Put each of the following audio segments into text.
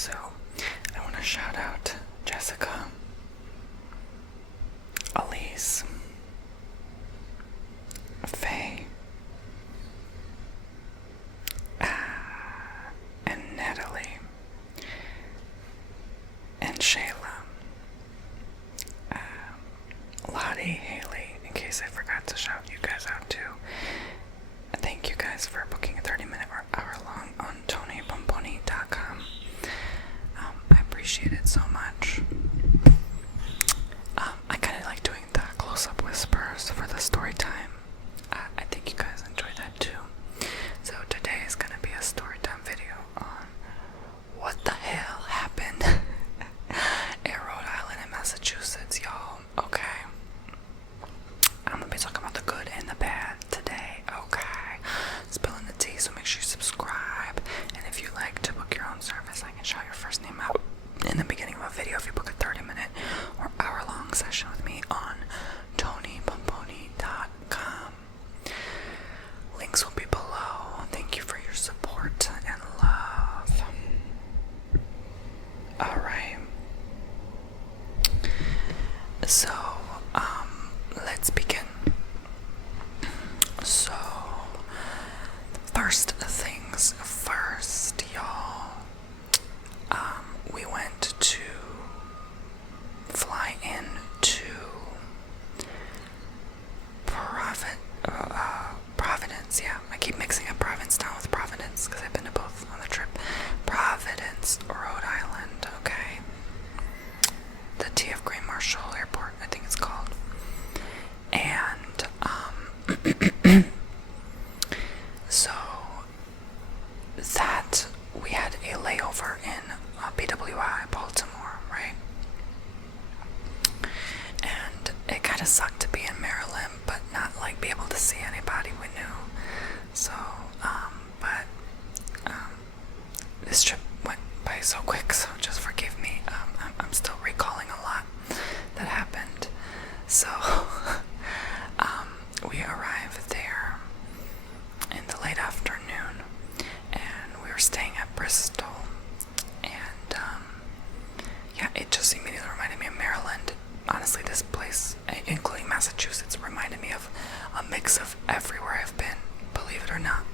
So I want to shout out Jessica, Elise, Faye, and Natalie, and Shayla, Lottie, Haley, in case I forgot to shout you guys out too. Thank you guys for booking a 30-minute or hour-long on TonyBomboni.com. I appreciate it so much. I kind of like doing the close-up whispers for the story time. I think you guys enjoy that too. So today is going to be a story time video on what the hell happened in Rhode Island and Massachusetts, y'all. Okay. I'm going to be talking about the good and the bad today. Okay. Spilling the tea, so make sure you subscribe. And if you like to book your own service, I can shout your first name out in the beginning of a video if you book a 30-minute or hour-long session with me on TonyBomboni.com. Links will be below. Thank you for your support and love. Alright. So, let's begin. So, first things first, y'all. We went to fly in to Providence. Yeah, I keep mixing up Provincetown with Providence because I've been to both on the trip. Providence, Rhode Island. Okay, the T.F. Gray Marshall Airport, I think it's called. And so that we had a layover in BWI, Baltimore, right? And it kind of sucked to be in Maryland, but not like be able to see anybody we knew. So, this trip went by so quick, so just forgive me. I'm still recalling a lot that happened. So, we arrived there in the late afternoon, and we were staying at Bristol. And yeah, it just immediately reminded me of Maryland. Honestly, this place, including Massachusetts, reminded me of a mix of everywhere I've been, believe it or not.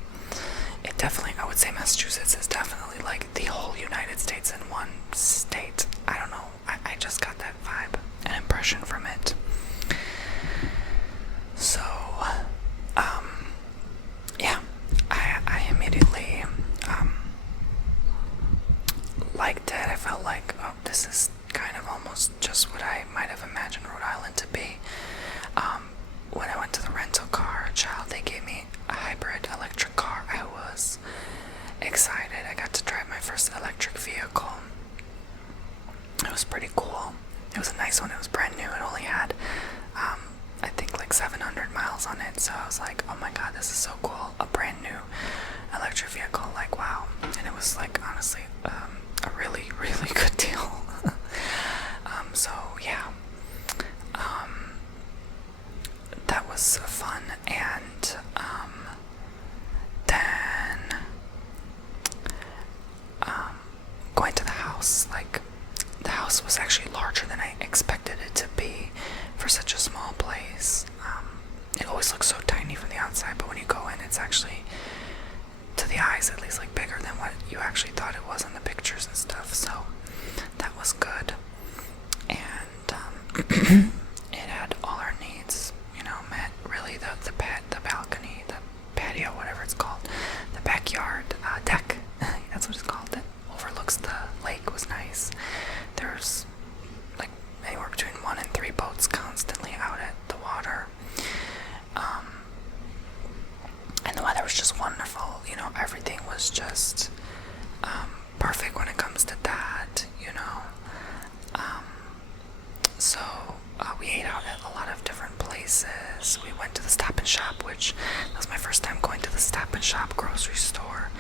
It definitely, I would say Massachusetts is definitely like the whole United States in one state. I don't know, I just got that vibe, an impression from it. So, yeah, I immediately liked it. I felt like, oh, this is kind of almost just what I might have imagined Rhode Island to be. When I went to the rental car, they gave me a hybrid electric car. I was excited. I got to drive my first electric vehicle. It was pretty cool. It was a nice one. It was brand new. It only had, I think, like 700 miles on it. So I was like, oh my god, this is so cool. A brand new electric vehicle. Like, wow. And it was like, honestly, a really, really good deal. So yeah, that was fun. And then going to the house, like, the house was actually larger than I expected it to be for such a small place. It always looks so tiny from the outside, but when you go in, it's actually, to the eyes at least, like bigger than what you actually thought it was in the pictures and stuff. So that was good. And it had all our needs, you know, met really the balcony, the patio, whatever it's called, the backyard deck. That's what it's called. That overlooks the lake was nice. There's like anywhere between 1 and 3 boats constantly out at the water. And the weather was just wonderful. You know, everything was just perfect when it comes to that, you know. So we ate out at a lot of different places. We went to the Stop and Shop, which that was my first time going to the Stop and Shop grocery store,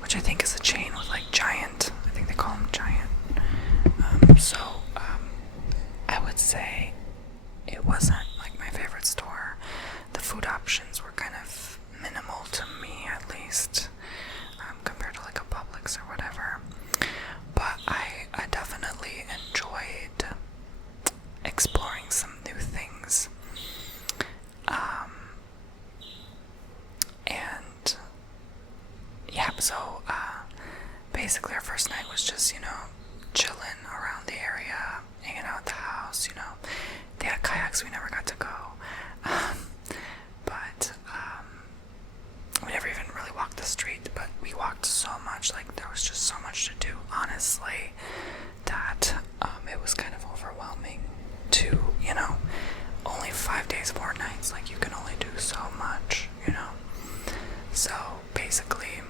which I think is a chain with like Giant. I think they call them Giant. I would say it wasn't like my favorite store. The food options were kind of minimal to me, at least, compared to like a Publix or whatever. But chilling around the area, hanging out at the house, They had kayaks, we never got to go. But we never even really walked the street, but we walked so much, like there was just so much to do, honestly, that it was kind of overwhelming to, only 5 days, 4 nights, like you can only do so much, So basically,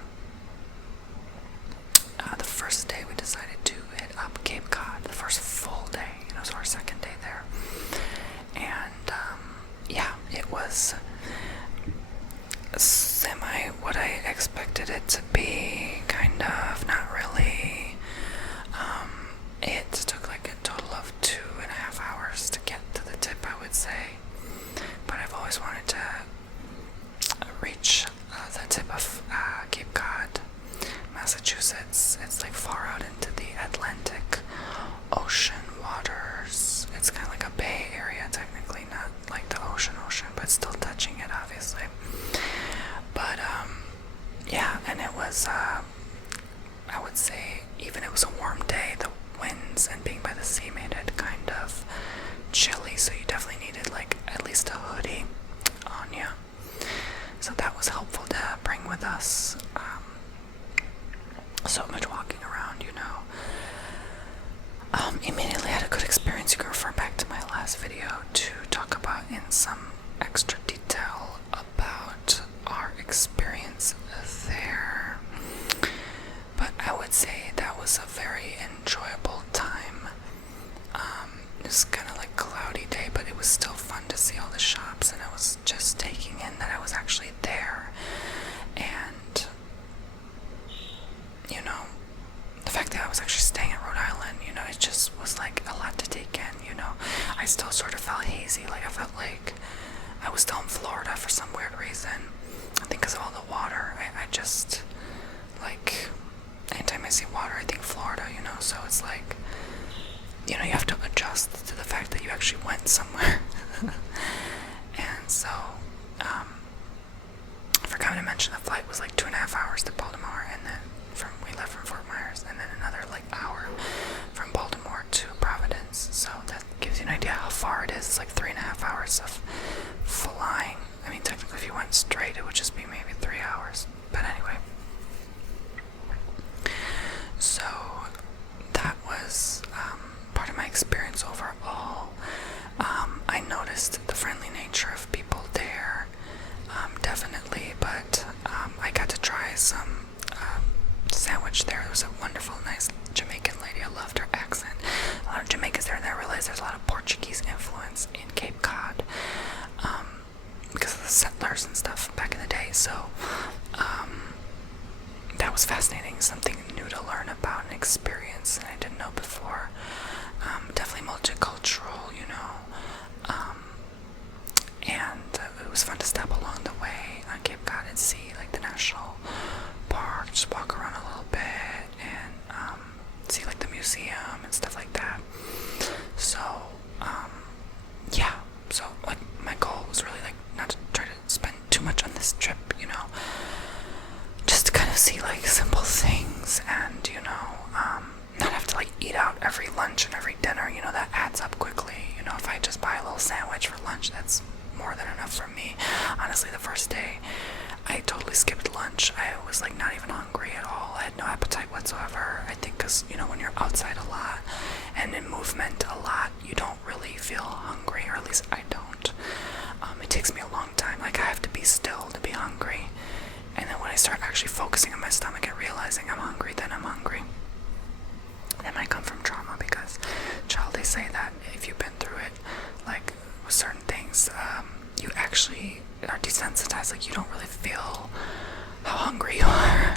the first day we decided to hit up Cape Cod, the first full day, so our second day there. And yeah, it was semi what I expected it to be, kind of, not really. It took like a total of 2.5 hours to get to the tip, I would say. But I've always wanted to reach the tip of Cape Cod, Massachusetts. It's like far out into the Atlantic Ocean waters. It's kind of like a bay area, technically, not like the ocean, but still touching it, obviously. But yeah, and it was, I would say, even it was a warm day, the winds and being by the sea made it kind of chilly, so you definitely needed like at least a hoodie on you. So that was helpful to bring with us. So much walking around, Immediately had a good experience. You can refer back to my last video to talk about in some extra detail about our experience there. But I would say that was a very enjoyable time. It was kind of like a cloudy day, but it was still fun to see all the shops, and I was just taking in that I was actually there. And the fact that I was actually staying in Rhode Island, it just was like a lot to take in, I still sort of felt hazy, like I felt like I was still in Florida for some weird reason. I think because of all the water, I just, like, anytime I see water, I think Florida, so it's like, you have to adjust to the fact that you actually went somewhere. And so, I forgot to mention the flight was like 2.5 hours to Baltimore, and then we left from Fort Myers, and then another like hour from Baltimore to Providence. So that gives you an idea how far it is. It's like 3.5 hours of flying. I mean, technically, if you went straight, it would just be maybe 3 hours. But anyway, so that was part of my experience overall. I noticed the friendly nature of people there, definitely, but I got to try some sandwich there. There was a wonderful, nice Jamaican lady. I loved her accent. A lot of Jamaicans there, and I realized there's a lot of Portuguese influence in Cape Cod, because of the settlers and stuff back in the day. So that was fascinating, something new to learn about and experience, and I didn't know before. Definitely multicultural, and it was fun to stop along the way on Cape Cod and see like the national park, just walk around a little bit, and see like the museum and stuff like that. So yeah, so like my goal was really like not to try to spend too much on this trip, just to kind of see like simple things, and not have to like eat out every lunch and every dinner, that adds up quickly. If I just buy a little sandwich for lunch, that's more than enough for me. Honestly, the first day I totally skipped lunch. I was like not even hungry at all. I had no appetite whatsoever. I think because when you're outside a lot and in movement a lot, you don't really feel hungry, or at least I don't. It takes me a long time. Like, I have to be still to be hungry, and then when I start actually focusing on my stomach and realizing I'm hungry, then I'm hungry. That might come from trauma, because they say that if you've been through it, like with certain things, you actually are desensitized. Like, you don't really feel how hungry you are.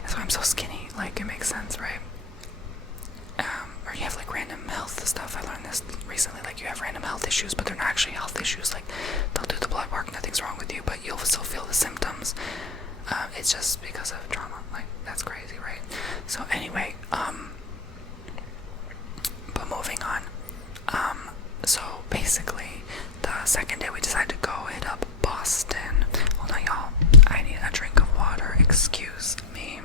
That's why I'm so skinny. Like, it makes sense, right? Or you have like random health stuff. I learned this recently. Like, you have random health issues, but they're not actually health issues. Like, they'll do the blood work, nothing's wrong with you, but you'll still feel the symptoms. It's just because of trauma. Like, that's crazy, right? So anyway, but moving on. So basically, the second day we decided to go hit up Boston. Hold on, y'all. I need a drink of water. Excuse me.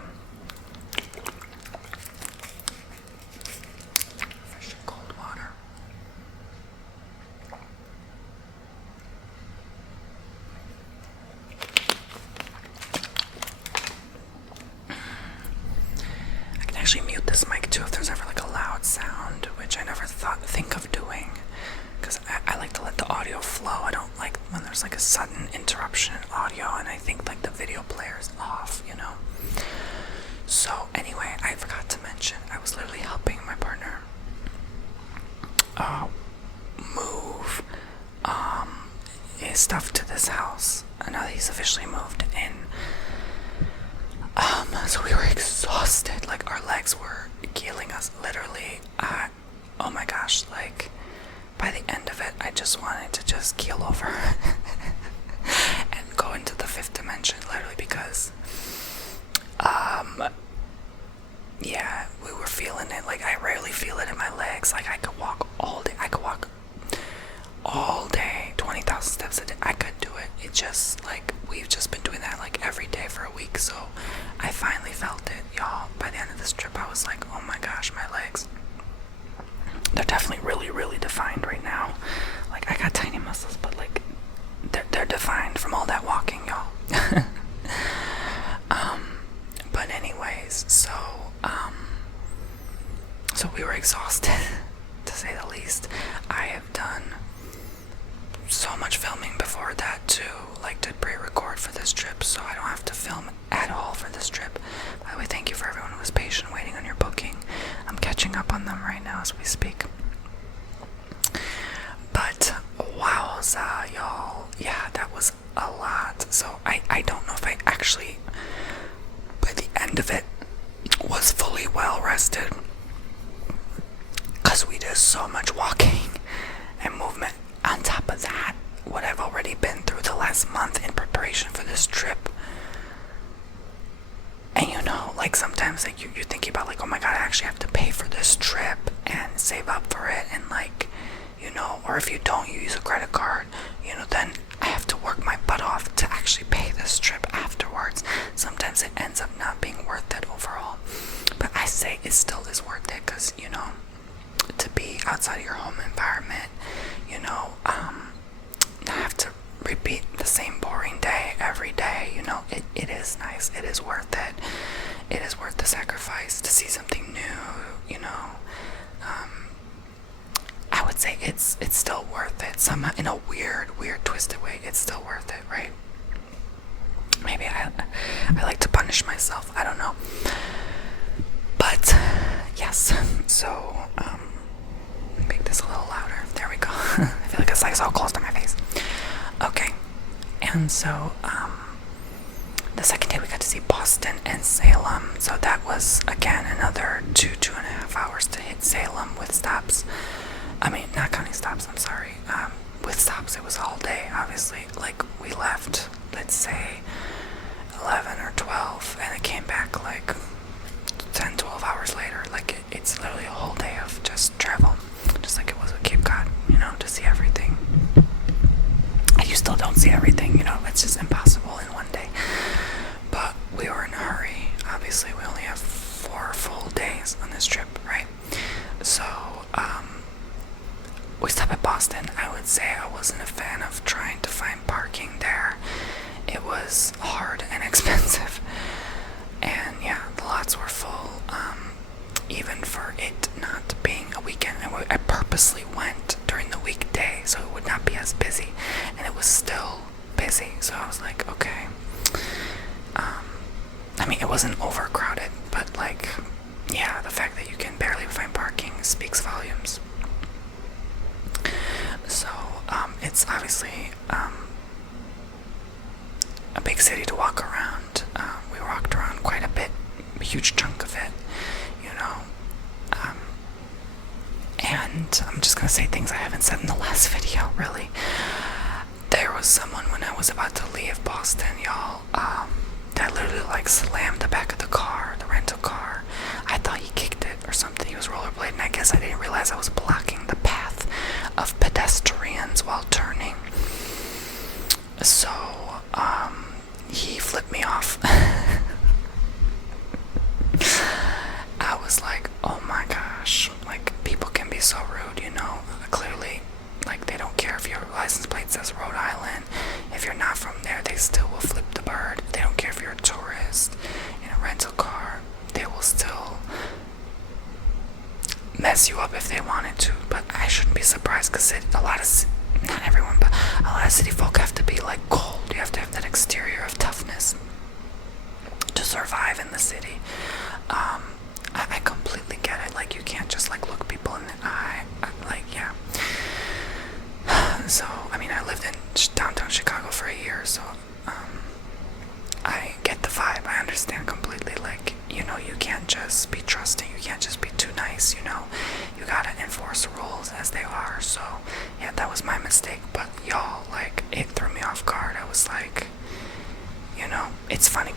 stuff to this house. Now that he's officially moved in. So we were exhausted. Like, our legs were killing us, literally. Oh my gosh, like, by the end of it, I just wanted to just keel over and go into the fifth dimension, literally, because, yeah, we were feeling it. Like, I rarely feel it in my legs. Like, I could walk all day. 20,000 steps a day. I could do it. It just, like, we've just been doing that, like, every day for a week, so I finally felt it, y'all. By the end of this trip, I was like, oh my gosh, my legs, they're definitely really, really defined right now. Like, I got tiny muscles, but, like, they're defined from all that walking, y'all. But anyways, so we were exhausted, to say the least. I have done so much filming before that too, like to pre-record for this trip, so I don't have to film at all for this trip. By the way, thank you for everyone who was patient waiting on your booking. I'm catching up on them right now as we speak. But wowza, y'all, yeah, that was a lot. So I don't know if I actually, by the end of it, was fully well rested, because we did so much walking and movement. On top of that, what I've already been through the last month in preparation for this trip. And you know, like, sometimes, like, you're thinking about, like, oh my god, I actually have to pay for this trip and save up for it, and, like, you know, or if you don't, you use a credit card, you know, then I have to work my butt off to actually pay this trip afterwards. Sometimes it ends up not being worth it overall, but I say it still is worth it, because, you know, to be outside of your home environment, you know, not have to repeat the same boring day every day, you know, it is nice, it is worth it, it is worth the sacrifice to see something new, you know. I would say it's still worth it, somehow, in a weird twisted way, it's still worth it, right? Maybe I like to punish myself, I don't know, but yes. So make this a little louder, there we go. I feel like it's like so close to my face. Okay, and so the second day we got to see Boston and Salem, so that was again another 2.5 hours to hit Salem with stops. I mean, not counting stops, I'm sorry. With stops, it was all day, obviously. Like, we left, let's say, 11 or 12, and it came back like 10, 12 hours later. Like, it's literally a whole day of just travel, just like it was with Cape Cod, you know, to see everything. And you still don't see everything, you know, it's just impossible in one day. But we were in a hurry. Obviously, we only have 4 full days on this trip, right? So, we stopped at Boston. I would say I wasn't a fan of trying to find parking there. It was hard and expensive. And yeah, the lots were full, even for it not being a weekend. And I purposely went during the weekday so it would not be as busy. And it was still busy. So I was like, okay. I mean, it wasn't overcrowded, but like, yeah, the fact that you can barely find parking speaks volumes. So, it's obviously, a big city to walk around. We walked around quite a bit, a huge chunk of it, you know. And I'm just gonna say things I haven't said in the last video, really. There was someone when I was about to leave Boston, y'all, that literally like slammed the back of the car, the rental car. I thought he kicked it or something. He was rollerblading. I guess I didn't realize I was blocking the path of pedestrians while turning. So, he flipped me off. I was like, oh my gosh, like, people can be so rude, you know. Clearly, like, they don't care if your license plate says Rhode Island. If you're not from there, they still will flip the bird. They don't care if you're a tourist in a rental car. They will still mess you up if they wanted to. But I shouldn't be surprised, because a lot of, not everyone, but a lot of city folk have to be like cold. You have to have that exterior of toughness to survive in the city. I completely get it. Like, you can't just like look people in the eye. Like, yeah. So, I mean, I lived in downtown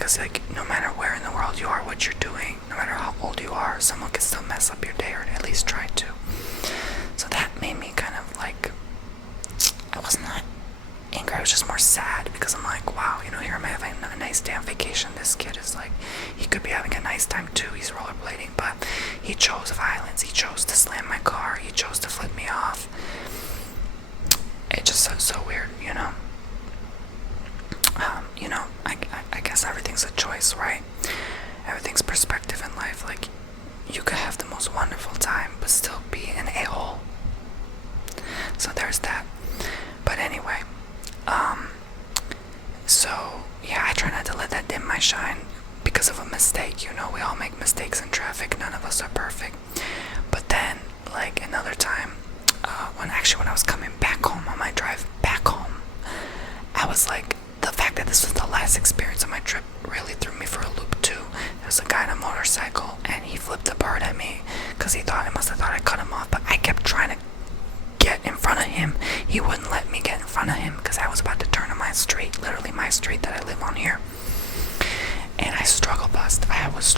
because like no matter where in the world you are, what you're doing, no matter how old you are, someone can still mess up your day, or at least try to. So that made me kind of like, I wasn't that angry, I was just more sad, because I'm like, wow, you know, here I'm having a nice day on vacation. This kid is like, he could be having a nice time too. He's rollerblading, but he chose violence. He chose to slam my car. He chose to flip me off. It just so weird, you know. You know, I guess everything's a choice, right? Everything's perspective in life. Like, you could have the most wonderful time, but still be an a-hole. So there's that. But anyway, so yeah, I try not to let that dim my shine because of a mistake. You know, we all make mistakes in traffic. None of us are perfect. But then, like another time, when I was coming back home on my drive back home, I was like, the fact that this was the last experience of my trip really threw me for a loop too. There was a guy on a motorcycle, and he flipped a bird at me because he must have thought I cut him off. But I kept trying to get in front of him. He wouldn't let me get in front of him because I was about to turn on my street, literally my street that I live on here. And I struggle bust. I was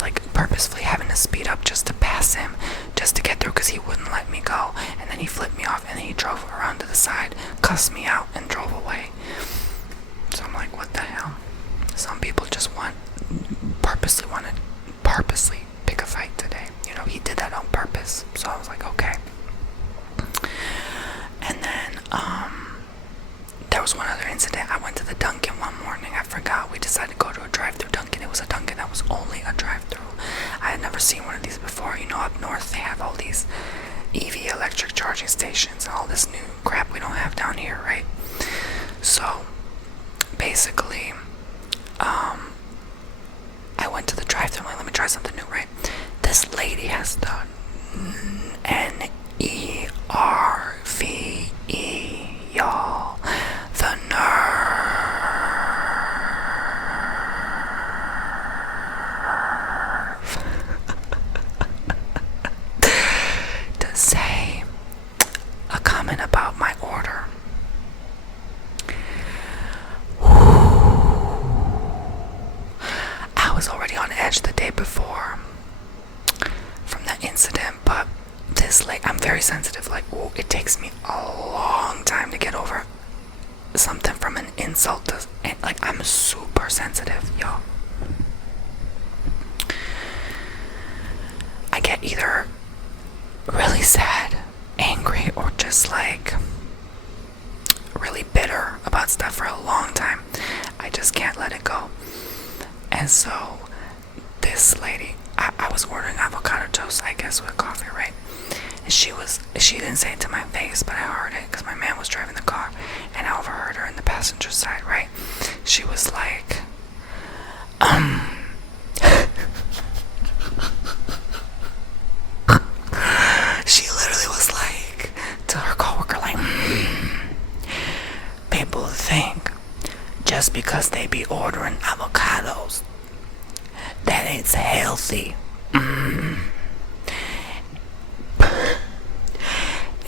like purposefully having to speed up just to pass him, just to get through, because he wouldn't let me go. And then he flipped me off, and then he drove around to the side, cussed me out, and drove away. So I'm like, what the hell? Some people just purposely pick a fight today. You know, he did that on purpose. So I was like, okay. And then, there was one other incident. I went to the Dunkin' one morning. I forgot. We decided to go to a drive-thru Dunkin'. It was a Dunkin' that was only a drive-thru. I had never seen one of these before. You know, up north they have all these EV electric charging stations and all this new crap we don't have down here, right? So basically, I went to the drive-thru. I'm like, let me try something new, right? This lady has the NERVE, y'all. The nerve to say a comment about my order. I was already on edge the day before from that incident, but I'm very sensitive. Like, it takes me a long time to get over something from an insult to, like, I'm super sensitive, y'all. I get either really sad, angry, or just like really bitter about stuff for a long time. I just can't let it go. And so this lady, I was ordering avocado toast, I guess, with coffee, right? And she didn't say it to my face, but I heard it because my man was driving the car, and I overheard her in the passenger side, right? She was like, she literally was like, to her coworker, like, people think just because they be ordering avocados, that it's healthy.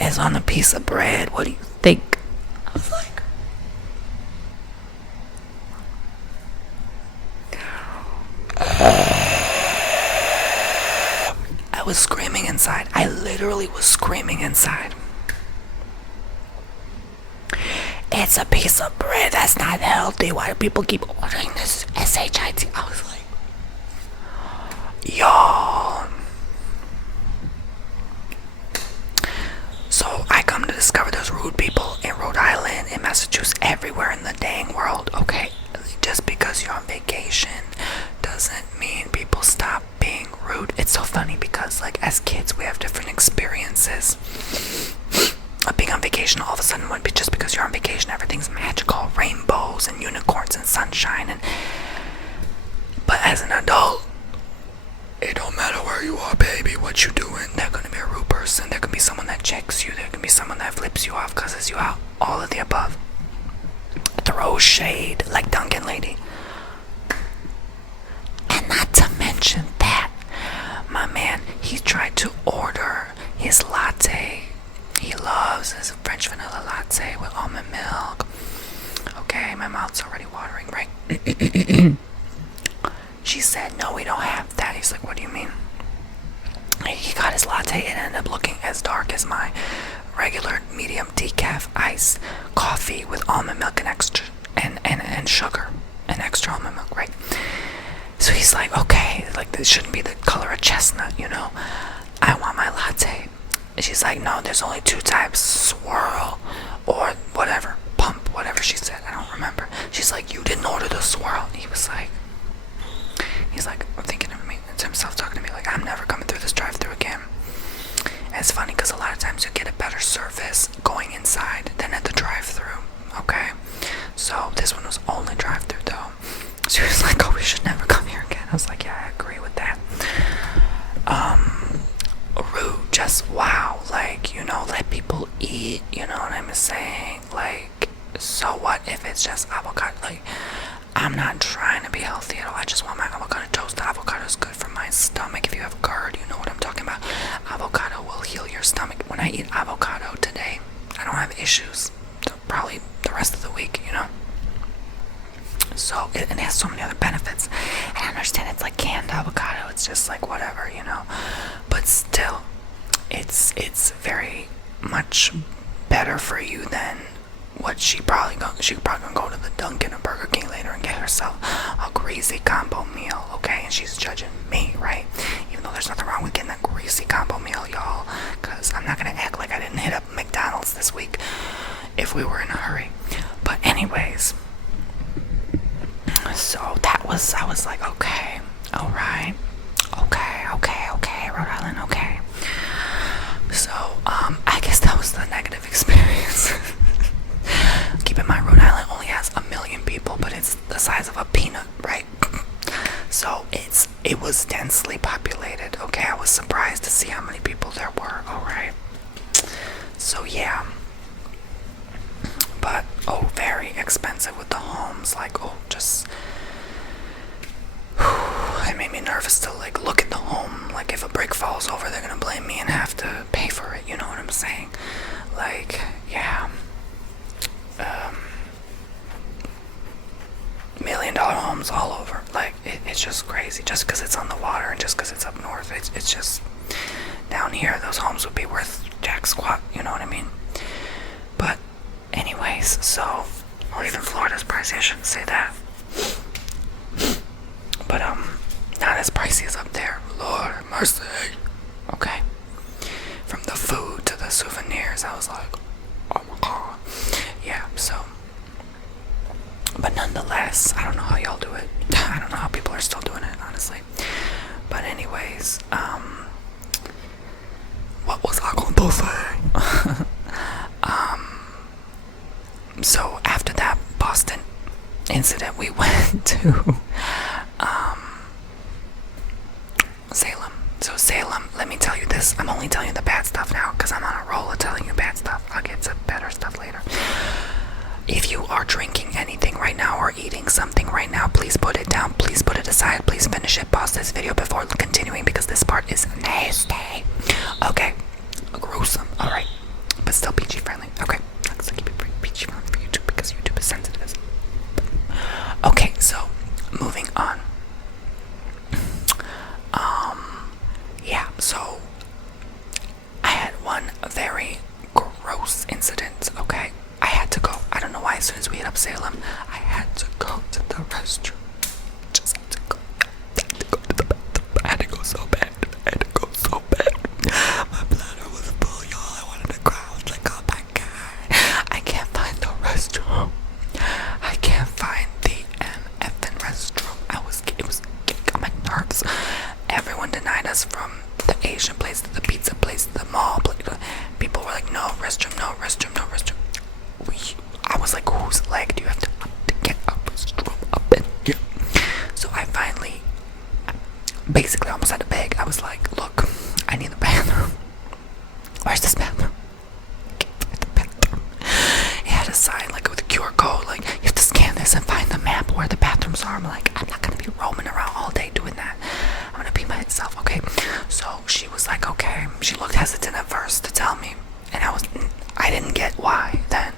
It's on a piece of bread. What do you think? I was like, I was screaming inside. I literally was screaming inside. It's a piece of bread. That's not healthy. Why do people keep ordering this SHIT? I was like, y'all. So I come to discover there's rude people in Rhode Island, in Massachusetts, everywhere in the dang world, okay? Just because you're on vacation doesn't mean people stop being rude. It's so funny because, like, as kids, we have different experiences of being on vacation. All of a sudden, just because you're on vacation, everything's magical, rainbows and unicorns and sunshine. But as an adult, it don't matter where you are, baby, what you doing. There's gonna be a rude person. There can be someone that checks you. There can be someone that flips you off, cusses you out. All of the above. Throw shade like Dunkin' Lady. And not to mention that, my man, he tried to order his latte. He loves his French vanilla latte with almond milk. Okay, my mouth's already watering, right? got his latte. It ended up looking as dark as my regular medium decaf iced coffee with almond milk and extra and sugar and extra almond milk, right? So he's like, okay, like this shouldn't be the color of chestnut, you know. I want my latte. And she's like, no, there's only two types, swirl or whatever, pump, whatever she said. I don't remember. She's like, you didn't order the swirl. And he's like, I'm thinking of me to himself, talking to me like, I'm never coming through this drive-thru again. And it's funny because a lot of times you get a better service going inside than at the drive-thru. Okay, so this one was only drive-thru though. She was like, oh, we should never come here again. I was like, yeah, I agree with that. Rude, just wow, like, you know, let people eat, you know what I'm saying? Like, so what if it's just avocado? Like, I'm not trying to be healthy at all. I just want my avocado toast. The avocado is good for my stomach. If you have GERD, you know what I'm talking about. Avocado will heal your stomach. When I eat avocado today, I don't have issues. Probably the rest of the week, you know. So it has so many other benefits. I understand it's like canned avocado. It's just like whatever, you know. But still, it's very much better for you than what she probably gonna go to the Dunkin' or Burger King later and get herself a greasy combo meal, okay? And she's judging me, right? Even though there's nothing wrong with getting that greasy combo meal, y'all, because I'm not gonna act like I didn't hit up McDonald's this week if we were in a hurry. But anyways, so I was like, okay, alright, okay, Rhode Island, okay. So, I guess that was the negative experience. Keep in mind, Rhode Island only has 1 million people, but it's the size of a peanut, right? So it was densely populated, okay? I was surprised to see how many people there were, alright? So yeah. But, very expensive with the homes, like, just... It made me nervous to, like, look at the home. Like, if a brick falls over, they're gonna blame me and have to pay for it, you know what I'm saying? Like, yeah. $1 million homes all over. Like, it's just crazy. Just because it's on the water and just because it's up north, it's just... Down here, those homes would be worth jack squat, you know what I mean? But, anyways, so... Or even Florida's pricey, I shouldn't say that. But, not as pricey as up there. Lord have mercy. Okay. From the food to the souvenirs, I was like, oh my god. Yeah, so. But nonetheless, I don't know how y'all do it. I don't know how people are still doing it, honestly. But anyways, what was I going to say? So after that Boston incident, we went to Salem. So Salem, let me tell you this. I'm only telling you the bad stuff now because I'm on a roll of telling you bad stuff. I'll get to better stuff later. If you are drinking anything right now or eating something right now, please put it down. Please put it aside. Please finish it. Pause this video before continuing because this part is nasty. Okay. Gruesome. Alright. But still PG friendly. Okay. Let's keep it PG friendly for YouTube because YouTube is sensitive. Okay, so moving on. Yeah, so I had one very gross incident, okay? I had to go. I don't know why as soon as we hit up Salem, I had to go to the restroom. Just had to go. I had to go to the bathroom. I had to go so bad. My bladder was full, y'all. I wanted to cry. I was like, oh my god. I can't find the restroom. I can't find the effing restroom. It was getting on my nerves. Everyone denied us from the Asian place to the pizza place to the mall place. People were like, no restroom, no restroom, no restroom. I was like, whose leg do you have to get a restroom up in here? So I finally, basically almost had to beg. I was like, look, I need the bathroom. Where's this bathroom? I can't find the bathroom. It had a sign like with a QR code, like you have to scan this and find the map where the bathrooms are. I'm like, I'm not gonna be roaming around all day doing that. I'm gonna be myself, okay? So she was like, okay. She looked hesitant at first to tell me, and I didn't get why then,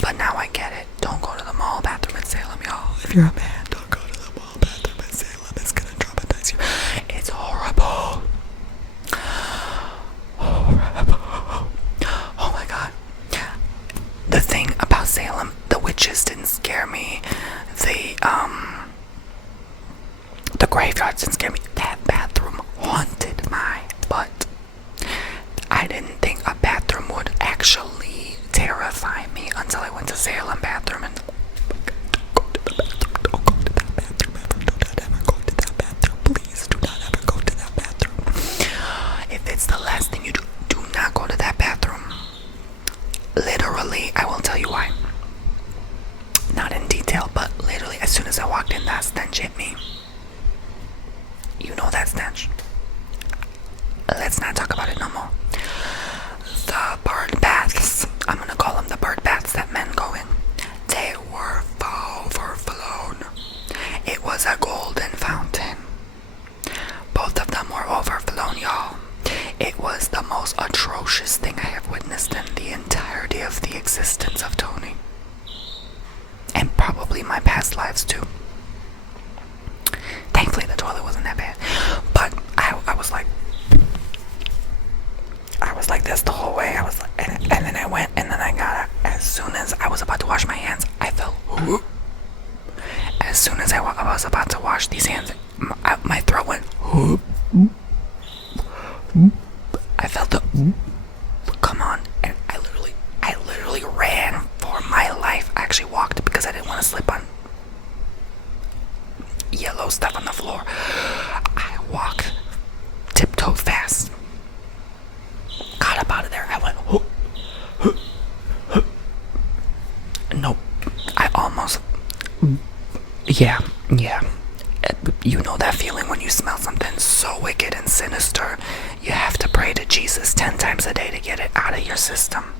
but now I get it. Don't go to the mall bathroom in Salem, y'all. If you're a man, don't go to the mall bathroom in Salem. It's gonna traumatize you. It's horrible. If it's the last thing you do, do not go to that bathroom. Literally, I will tell you why. Not in detail, but literally, as soon as I walked in, that stench hit me. You know that stench. Let's not talk about it no more. The bird baths, I'm gonna call them the bird baths that men go in. They were overflown. It was a golden fountain. Both of them were overflown, y'all. It was the most atrocious thing I have witnessed in the entirety of the existence of Tony. And probably my past lives too. Thankfully the toilet wasn't that bad. But I was like this the whole way. I was like, and then I went, and then I got it. As soon as I was about to wash my hands, I felt whoop. As soon as I was about to wash these hands, my throat went whoop. I felt the come on, and I literally ran for my life. I actually walked because I didn't want to slip on yellow stuff on the floor. I walked tiptoe fast. Got up out of there. I went whoop, whoop, whoop. Nope. I almost yeah. You know that feeling when you smell something so wicked and sinister, you have to pray to Jesus 10 times a day to get it out of your system.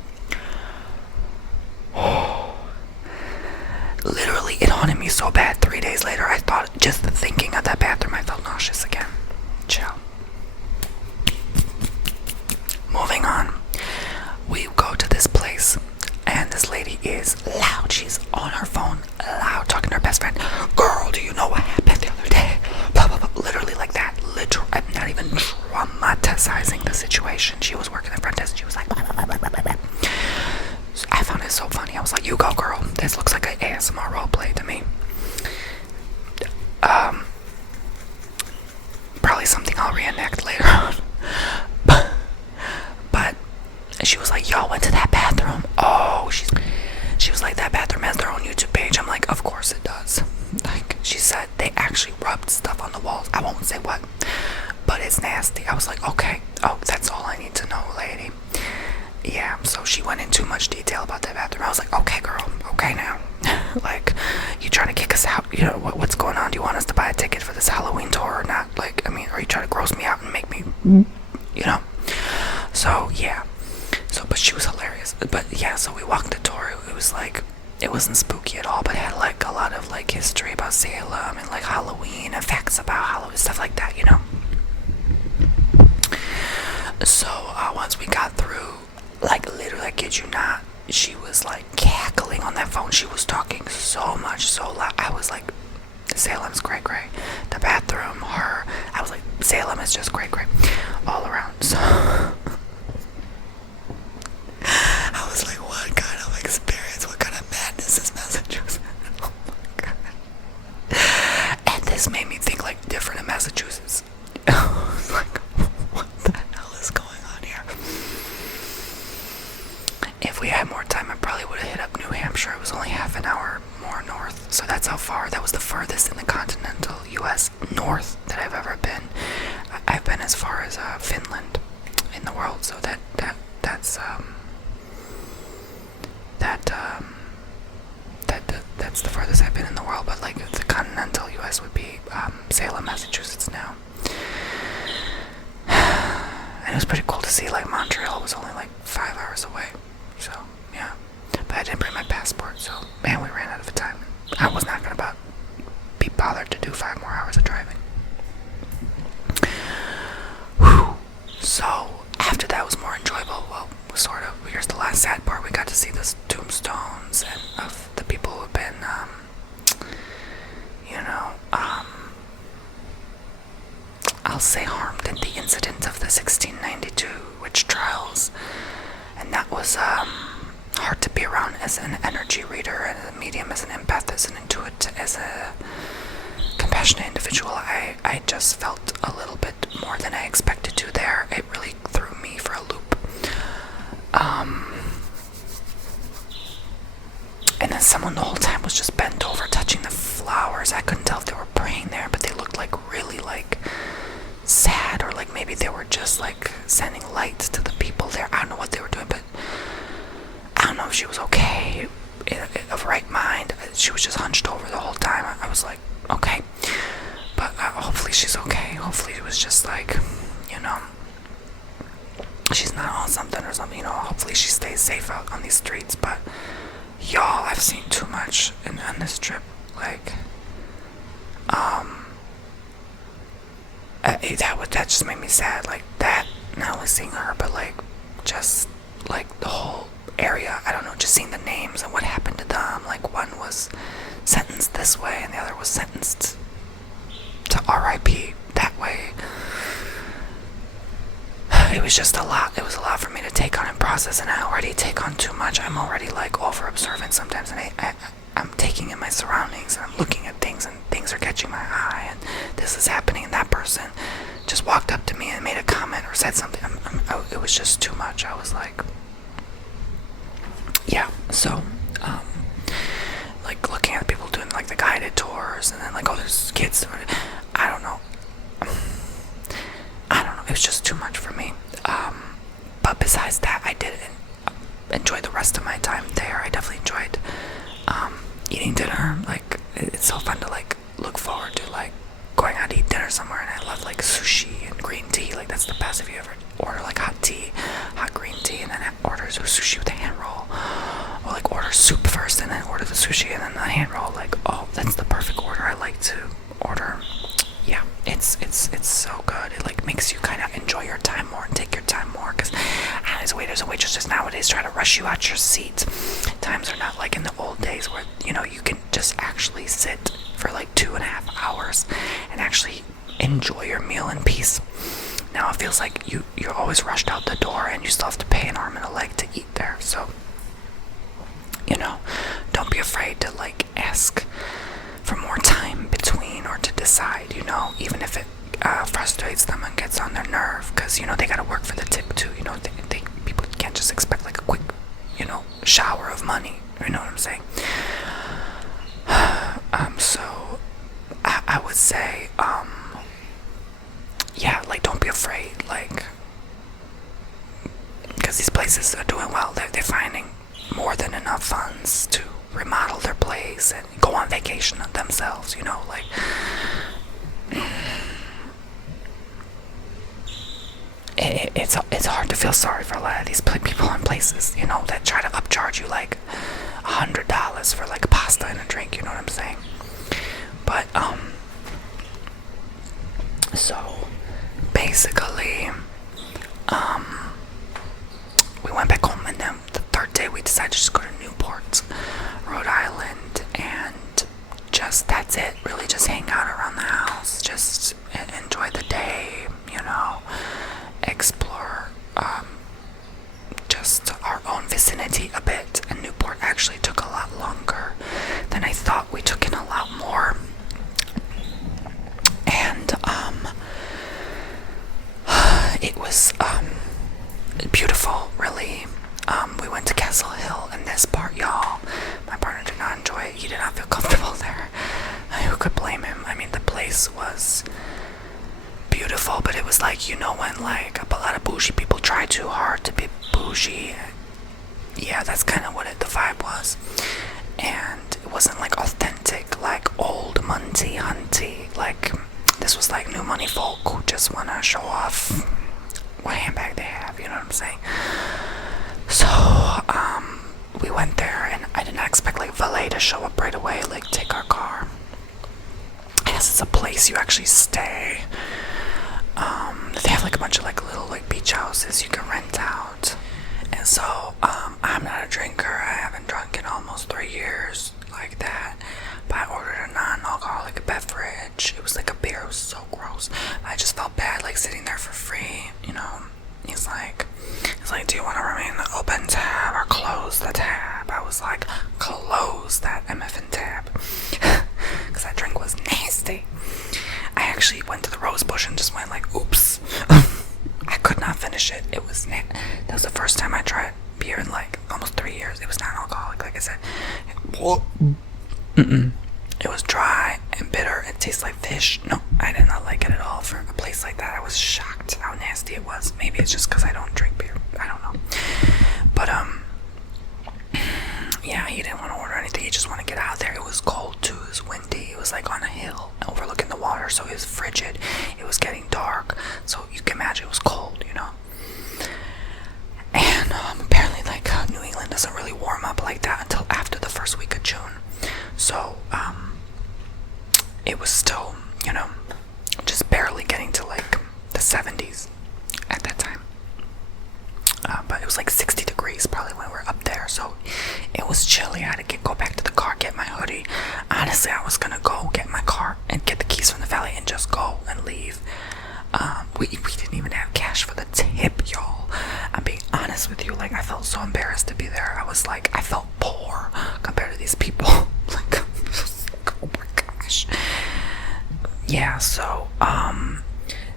Literally, it haunted me so bad. 3 days later, I thought, just thinking of that bathroom, I felt nauseous again. Chill. Moving on. We go to this place, and this lady is loud. She's on her phone, loud, talking to her best friend. Girl, do you know what happened the other day? Blah, blah, blah. Literally like that. I'm not even dramatizing the situation. She was working the front desk. She was like, blah, blah, blah, blah, blah. So I found it so funny. I was like, you go, girl. This looks like an ASMR roleplay to me. Probably something I'll reenact later on. But she was like, y'all went to that bathroom? Oh, she was like, that bathroom has their own YouTube page. I'm like, of course it does. Like, she said they actually rubbed stuff on the walls. I won't say what, but it's nasty. I was like, okay. Oh, that's all I need to know, lady. Yeah, so she went in too much detail about that bathroom. I was like, okay, girl, okay now. Like, you trying to kick us out? You know, what's going on? Do you want us to buy a ticket for this Halloween tour or not? Like, I mean, are you trying to gross me out and make me, you know? So, yeah. So, but she was hilarious. But, yeah, so we walked the tour. It was like, it wasn't spooky at all, but it had, like, a lot of, like, history about Salem and, like, Halloween and facts about Halloween, stuff like that, you know? So, once we got through, like, literally, I kid you not, she was, like, cackling on that phone. She was talking so much, so loud. I was like, Salem's great. The bathroom, her. I was like, Salem is just great. All around. So, I was like, what kind of experience, what kind of madness is Massachusetts? Oh, my God. And this made me think, like, different in Massachusetts. I was like, what the hell is going on here? If we had more time, I probably would have hit up New Hampshire. It was only half an hour more north, so that's how far. That was the furthest in the continental U.S. north that I've ever been. I've been as far as Finland in the world, so that's the furthest I've been in the world. But like the continental U.S. would be Salem, Massachusetts now. And it was pretty cool to see, like, Montreal was only like 5 hours away. So, yeah. But I didn't bring my passport, so, man, we ran out of time. I was not going to be bothered to do 5 more hours of driving. Whew. So, after that was more enjoyable. Well, sort of. Here's the last sad part. We got to see the tombstones and of the people who have been, I'll say harmed in the incident of the 1692 witch trials. And that was, hard to be around as an energy reader, as a medium, as an empath, as an intuit, as a compassionate individual. I just felt a little bit more than I expected to there. It really threw me for a loop. And then someone the whole time was just bent over touching the flowers. I couldn't tell if they were praying there, but they looked like really like sad, or like maybe they were just like she's not on something or something, hopefully she stays safe out on these streets. But y'all, I've seen too much on this trip. Like, that just made me sad. Like, that, not only seeing her, but like, just like the whole area. I don't know, just seeing the names and what happened to them. Like, one was sentenced this way and the other was sentenced to RIP that way. It was just a lot. It was a lot for me to take on and process, and I already take on too much. I'm already like over observant sometimes, and I'm taking in my surroundings, and I'm looking at things, and things are catching my eye, and this is happening, and that person just walked up to me and made a comment or said something. It was just too much. I was like, yeah. So, like looking at people doing like the guided tours, and then like, oh, there's kids. I don't know. It was just too much for me. But besides that, I did enjoy the rest of my time there. I definitely enjoyed eating dinner. Like, it's so fun to like look forward to like going out to eat dinner somewhere. And I love like sushi and green tea. Like, that's the best if you ever order like hot tea, hot green tea, and then order sushi with a hand roll. Or like order soup first and then order the sushi and then the hand roll. Like, oh, that's the perfect order I like to order. Yeah, it's so good. It like makes you kind of enjoy your time more and take your time more, because as waiters and waitresses nowadays try to rush you out your seat. Times are not like in the old days where you can just actually sit for like 2.5 hours and actually enjoy your meal in peace. Now it feels like you're always rushed out the door and you still have to pay an arm and a leg to eat there. So don't be afraid to like ask for more time between or to decide, even if it frustrates them and gets on their nerve, because they gotta work for the tip too. People can't just expect like a quick shower of money, you know what I'm saying? So I would say yeah, like, don't be afraid, like, because these places are doing well. They're finding more than enough funds to remodel their place and go on vacation themselves, like, it's hard to feel sorry for a lot of these people in places, that try to upcharge you like $100 for like pasta and a drink, you know what I'm saying? But so basically we went back home, and then the third day we decided to just go to Newport, Rhode Island, and just, that's it, really just hang out around the house, just enjoy the day, explore just our own vicinity a bit. And Newport actually took a lot longer than I thought. We took in a lot more, and it was beautiful, really. We went to Castle Hill, and this part, y'all, my partner did not enjoy it. He did not feel comfortable there. Who could blame him? I mean, the place was beautiful, but it was like, when like a lot of bougie people try too hard to be bougie. Yeah, that's kind of what the vibe was. And it wasn't like authentic, like old Munty Hunty. Like, this was like new money folk who just want to show off what handbag they have, you know what I'm saying? So we went there, and I did not expect like valet to show up right away, like take our car. I guess it's a place you actually stay. They have like a bunch of like little like beach houses you can rent out. And so I'm not a drinker. I haven't drunk in almost 3 years like that. But I ordered a non-alcoholic beverage. It was like a beer. It was so gross. I just felt bad like sitting there for free, He's like, do you want to remain the open tab or close the tab? I was like, close that MFN tab. Because that drink was nasty. I actually went to the rose bush and just went like, oops. I could not finish it. It was that was the first time I tried beer in like almost 3 years. It was non-alcoholic, like I said. It was dry and bitter. It tastes like fish. No, I did not like it at all for a place like that. I was shocked how nasty it was. Maybe it's just because I don't drink beer. I don't know. But yeah, he didn't want to order anything. He just wanted to get out there. It was cold too. It was windy. It was like on a hill overlooking the water, so it was frigid. It was getting dark, so you can imagine it was cold, was like 60 degrees probably when we were up there, so it was chilly. I had to go back to the car, get my hoodie. Honestly, I was gonna go get my car and get the keys from the valet and just go and leave. We didn't even have cash for the tip, y'all. I'm being honest with you. Like, I felt so embarrassed to be there. I was like, I felt poor compared to these people. Like, oh my gosh. Yeah, so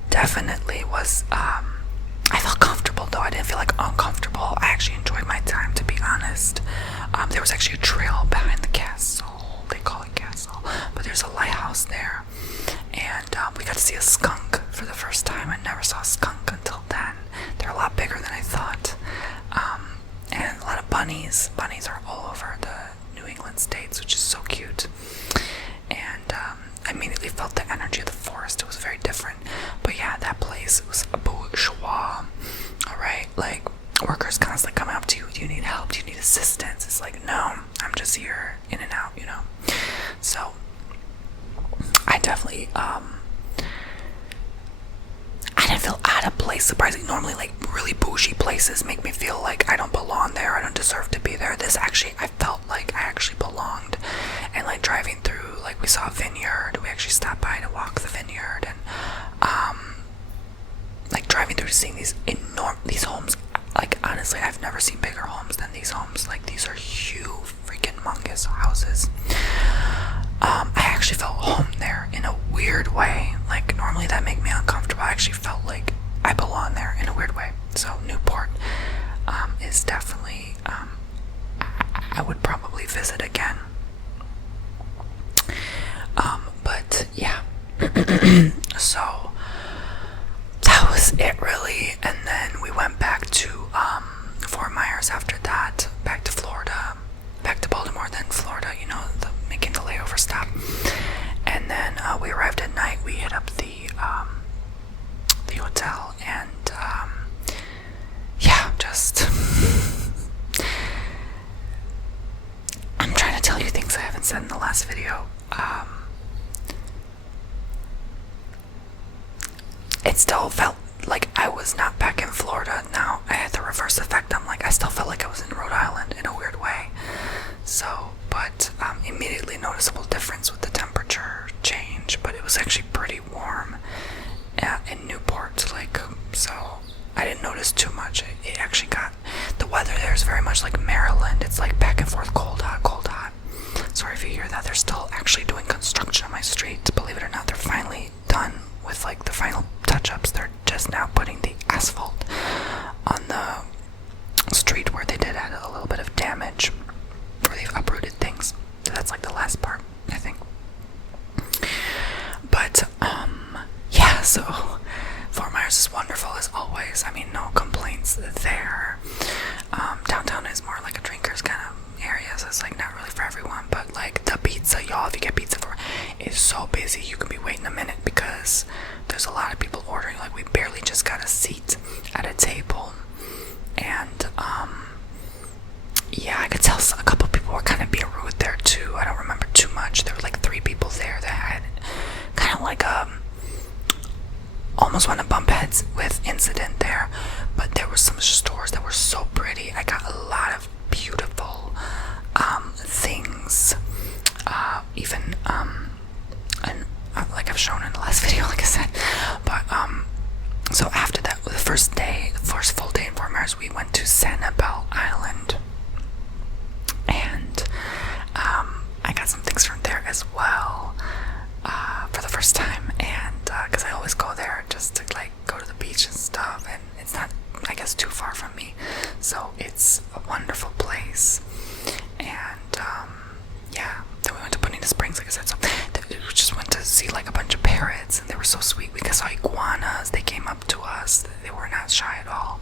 definitely was I felt comfortable though. I didn't feel like uncomfortable. I actually enjoyed my time, to be honest. There was actually a trail behind the castle. They call it castle, but there's a lighthouse there, and we got to see a skunk for the first time. I never saw a skunk until then. They're a lot bigger than I thought, and a lot of bunnies. Bunnies are all over the New England states, which is so cute. And I immediately felt the energy of the forest. It was very different. But yeah, that place was a bourgeois. Alright, like, workers constantly coming up to you. Do you need help? Do you need assistance? It's like, no, I'm just here in and out, you know. So I definitely I didn't feel out of place. Surprisingly, normally like really bougie places make me feel like I don't belong there. I don't deserve to be there. This actually, I felt like I actually belonged. And like driving through, like we saw a vineyard. We actually stopped by to walk the vineyard, and like driving through, seeing these homes. Like, honestly, I've never seen bigger homes than these homes. Like, these are huge, freaking humongous houses. I actually felt home there in a weird way. Like, normally that make me uncomfortable. I actually felt like I belong there in a weird way. So Newport is definitely I would probably visit again. But yeah. So that was it really, and then we went back to Fort Myers after that, back to Florida, back to Baltimore, then Florida, you know, making the layover stop. And then we arrived at night. We hit up the hotel, and yeah, just I'm trying to tell you things I haven't said in the last video. It still felt like I was not back in Florida. Now I had the reverse effect. I'm like, I still felt like I was in Rhode Island in a weird way. So, but immediately noticeable difference with the temperature change, but it was actually pretty warm in Newport. Like, so I didn't notice too much. It actually got, the weather there is very much like Maryland. It's like back and forth, cold, hot, cold, hot. Sorry if you hear that. They're still actually doing construction on my street. Believe it or not, they're finally done with like the final touch-ups. They're just now putting the asphalt on the street where they did add a little bit of damage, where they've uprooted things. So that's like the last part, I think. But yeah, so Fort Myers is wonderful as always. I mean, no complaints there. Downtown is more like a drinker's kind of area, so it's like not really for everyone. But like the pizza, y'all, if you get pizza for, it's so busy. You can be waiting a minute because there's a lot of people ordering. Like, we barely just got a seat at a table, and yeah, I could tell a couple people were kind of being rude there too. I don't remember too much. There were like 3 people there that had kind of like almost want to bump heads with incident there. But there were some stores that were so pretty. I got a lot of beautiful things, even and like I've shown in the last video, like I said. But so after that, the first full day in Fort Myers, we went to Sanibel Island, and I got some things from there as well for the first time. And because I always go there just to like go to the beach and stuff, and it's not, I guess, too far from me, so it's a wonderful place. And yeah, then we went to Bonita Springs, like I said. So we just went to see like a bunch of parrots, and they were so sweet. We saw iguanas. They came up to us. They were not shy at all.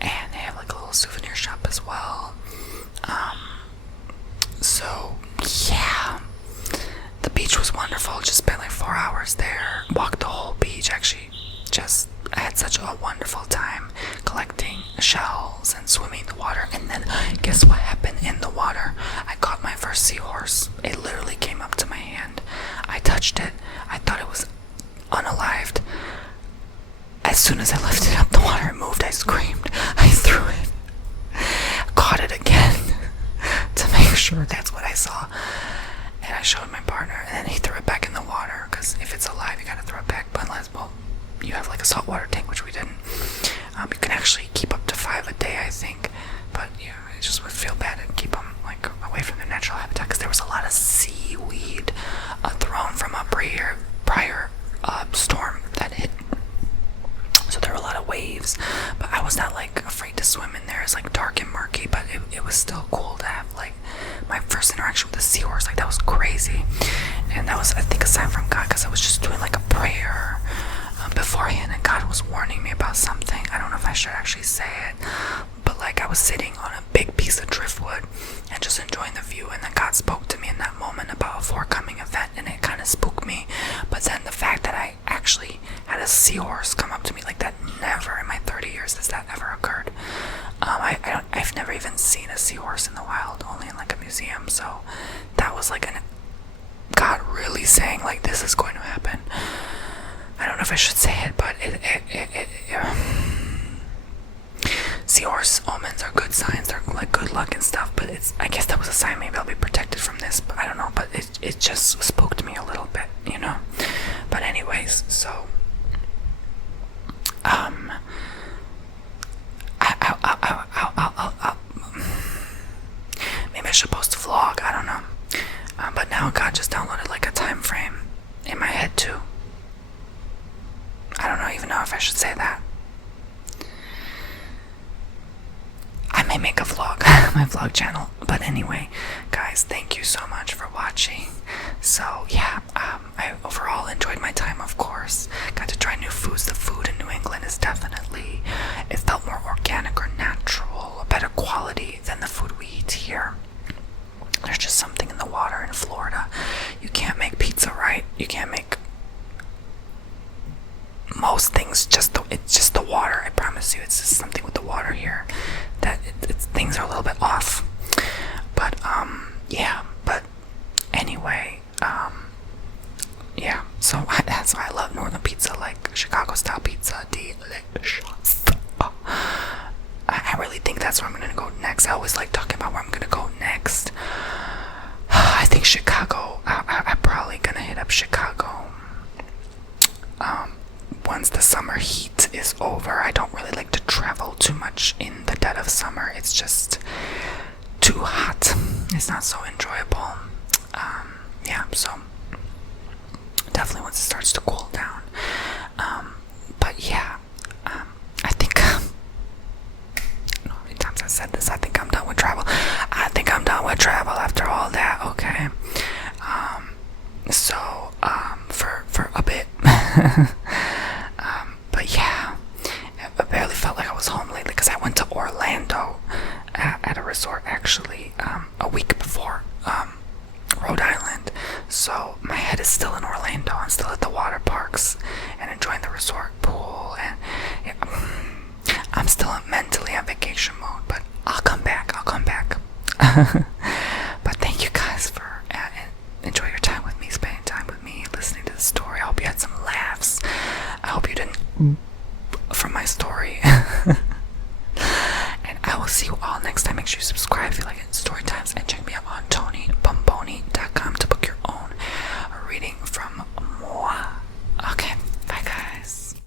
And they have like a little souvenir shop as well. So yeah, the beach was wonderful. Just spent like 4 hours there, walked the whole beach. Actually, just I had such a wonderful time collecting shells and swimming in the water. And then guess what happened in the water? I caught my first seahorse. It literally came up to my hand. I touched it. I thought it was unalived. As as soon as I lifted up, the water moved. I screamed. I threw it. Caught it again to make sure that's what I saw. And I showed my partner, and then he threw it back in the water, because if it's alive, you gotta throw it back. But unless, well, you have like a saltwater tank, which we didn't. You can actually keep up to 5 a day, I think. But yeah, it just would feel bad and keep them like away from their natural habitat, because there was a lot of seaweed thrown from a prior storm that hit. So there were a lot of waves, but I was not like afraid to swim in there. It's like dark and murky, but it was still cool to have like my first interaction with a seahorse. Like, that was crazy. And that was, I think, a sign from God, because I was just doing like a prayer beforehand, and God was warning me about something. I don't know if I should actually say it, but like, I was sitting on a big piece of driftwood and just enjoying the view, and then God spoke to me in that moment about a forthcoming event, and it kind of spooked me. But then the fact that I actually had a seahorse come up to me, like, that never in my 30 years has that ever occurred. I've never even seen a seahorse in the wild, only in like a museum. So that was like God really saying, like, this is going to happen. I don't know if I should say it, but seahorse omens are good signs. They're like good luck and stuff. But I guess that was a sign. Maybe I'll be protected from this. But I don't know. But it just spoke to me a little bit, you know. But anyways, so maybe I should post a vlog. I don't know. But now God just downloaded like a time frame in my head too. I don't even know if I should say that. I may make a vlog, my vlog channel. But anyway, guys, thank you so much for watching. So yeah, I overall enjoyed my time, of course. Got to try new foods. The food in New England is definitely, it felt more organic or natural, a better quality than the food we eat here. There's just something in the water in Florida. You can't make pizza right. You can't make most things, it's just the water. I promise you, it's just something with the water here that things are a little bit off. But yeah, but anyway, yeah, so that's why I love northern pizza, like Chicago style pizza, delicious. I really think that's where I'm gonna go next. I always like talking about where I'm gonna go next. I think Chicago. I'm probably gonna hit up Chicago once the summer heat is over. I don't really like to travel too much in the dead of summer. It's just too hot. It's not so enjoyable. Yeah, so definitely once it starts to cool down. But yeah, I think how many times I said this? I think I'm done with travel. I think I'm done with travel after all that. Okay. So for a bit. But yeah, I barely felt like I was home lately, because I went to Orlando at a resort actually a week before Rhode Island. So my head is still in Orlando. I'm still at the water parks and enjoying the resort pool, and yeah, I'm still mentally on vacation mode. But I'll come back. But thank you guys for enjoy your time with me, spending time with me, listening to the story. I hope you had some laughs. I hope you didn't from my story. And I will see you all next time. Make sure you subscribe if you like it. Story times, and check me